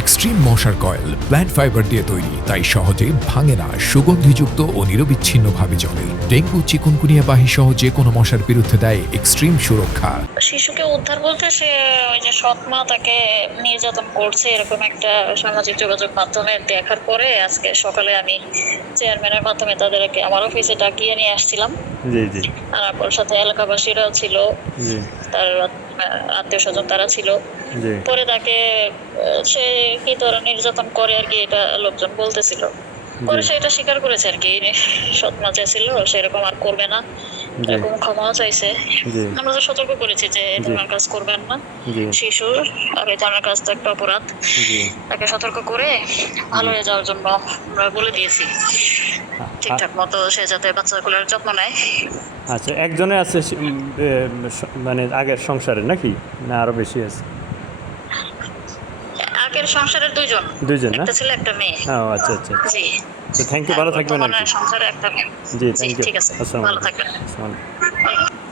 Extreme মশার coil plant fibre দিয়ে তৈরি, তাই সহজে ভাঙে না, সুগন্ধিযুক্ত ও নিরবিচ্ছিন্নভাবে জ্বলে। ডেঙ্গু, চিকুনগুনিয়া বাহি সহ যে কোনো মশার বিরুদ্ধে দেয় এক্সট্রিম সুরক্ষা। শিশুকে উদ্ধার বলতে সে ওই যে সৎ মা তাকে নির্যাতন করছে এরকম একটা সামাজিক যোগাযোগ মাধ্যমে দেখার পরে আজকে সকালে আমি চেয়ারম্যানের মাধ্যমে তাদেরকে আমার অফিসে ডাকিয়ে নিয়ে আসছিলাম। জি জি আর আপনার সাথে এলাকাবাসীরাও ছিল, জি তার আত্মীয় স্বজন তারা ছিল। জি পরে তাকে সে কি ধরনের নির্যাতন করে আর কি এটা লোকজন বলতেছিল। পরে সে এটা স্বীকার করেছে আর কি, সৎ মা ছিল সেরকম আর করবে না, এরকম ক্ষমাও চাইছে। জি আমরা তো সতর্ক করেছি যে এই ধরনের কাজ করবেন না, জি শিশুর আর এই ধরনের কাজ তো একটা অপরাধ। জি তাকে সতর্ক করে ভালো হয়ে যাওয়ার জন্য আমরা বলে দিয়েছি, ঠিকঠাক মতো সে যাতে বাচ্চাগুলোর যত্ন নেয়। আচ্ছা, একজনে আছে মানে আগের সংসারে নাকি, না আরো বেশি আছে? আগের সংসারের দুইজন, দুইজন না? একটা ছেলে একটা মেয়ে। ও আচ্ছা আচ্ছা। জি, তো থ্যাংক ইউ, ভালো থাকবেন আর বর্তমানে কি। সংসারে একটা মেয়ে। জি থ্যাংক ইউ, ঠিক আছে, আসসালামু ভালো আলাইকুম। থাকবেন। আসসালামু আলাইকুম।